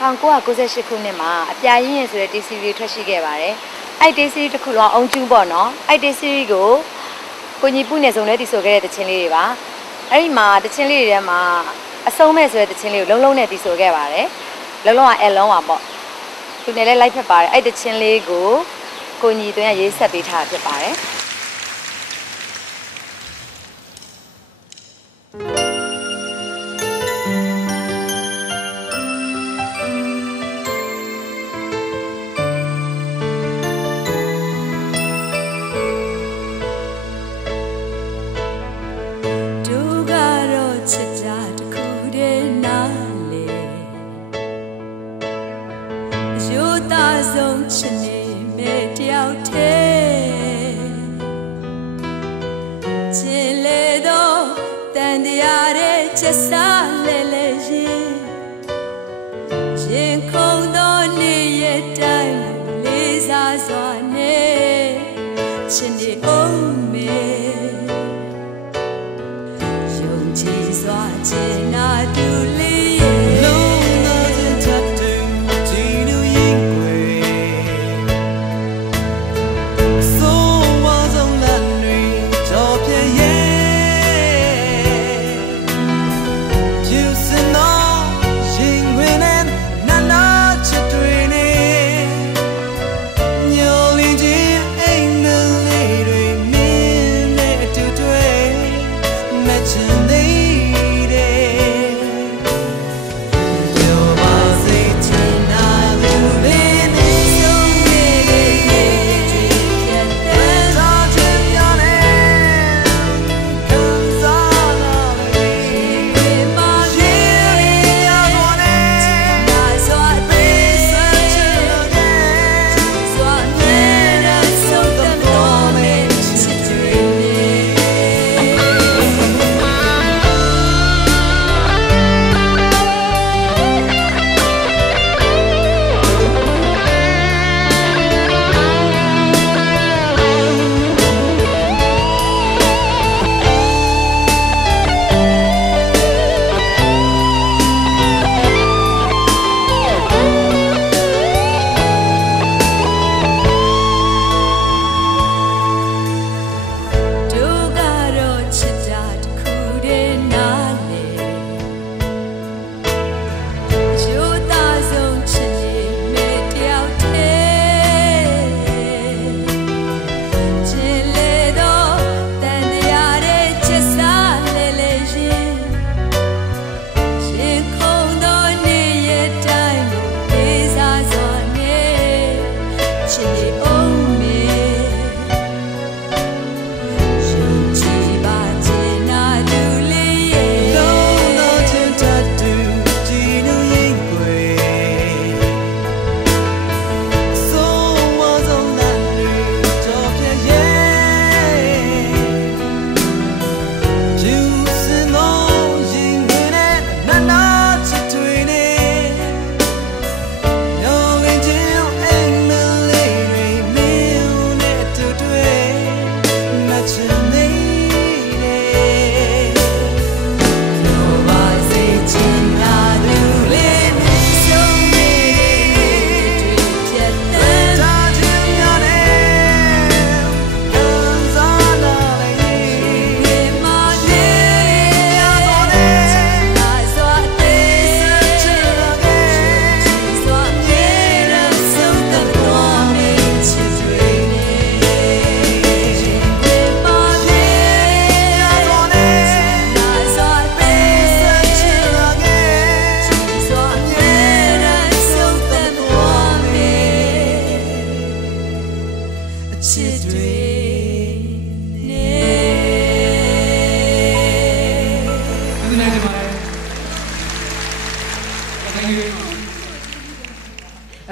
1998ခုနှစ်မှာအပြာရင်းရင်ဆိုတဲ့ T series ထွက်ရှိခဲ့ပါတယ်။အဲ့ T series တစ်ခုလုံးအုံကျူးပေါ့နော်။အဲ့ T series ကိုကိုညီပုနဲ့စုံလဲတည်ဆိုခဲ့တဲ့တခြင်းလေးတွေပါ။အဲ့ဒီမှာတခြင်းလေးတွေထဲမှာအဆုံးမဲ့ဆိုတဲ့တခြင်းလေးကိုလုံးနဲ့တည်ဆိုခဲ့ပါတယ်။လုံးကအဲလုံးပါပေါ့။သူနဲ့လည်းလိုက်ဖက်ပါတယ်။အဲ့တခြင်းလေးကိုကိုညီသွင်းရေးဆက်ပေးထားတာဖြစ်ပါတယ်။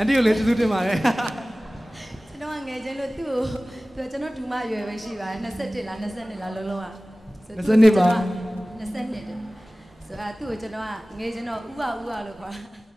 Andy ကိုလည်းကျေးဇူးတင်ပါတယ်ကျွန်တော်ငယ်ချင်းလို့သူ့ကိုကျွန်တော်ဒူမရွယ်ပဲရှိပါတယ်21လား22လားလုံးလုံးอ่ะ22ပါ22ဆိုတော့သူ့ကိုကျွန်တော်ငယ်ချင်းတော့ဥပါလို့ခေါ်တာ